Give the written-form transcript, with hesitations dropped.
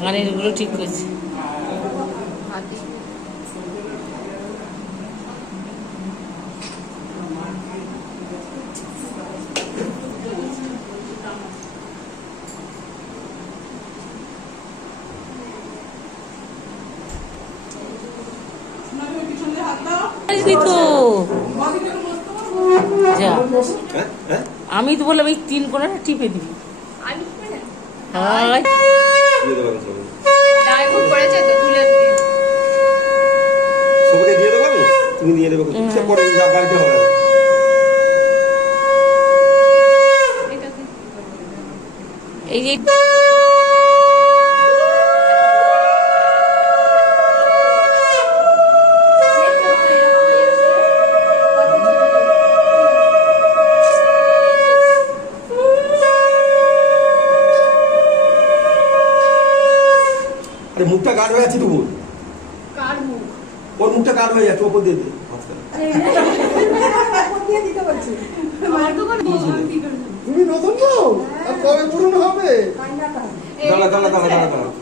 কানের গুলো ঠিক করছে। আমি তো বললাম এই 3 কোণাটা টিপে দিবি। এই যে মুখটা কার হয়ে আছে তো বল কার মুখ ওর মুখটা কার হয়ে যাচ্ছে ওপর দিয়ে দে তুমি নতুন তো কবে পুরনো হবে দাঁড়া দাঁড়া দাঁড়া দাঁড়া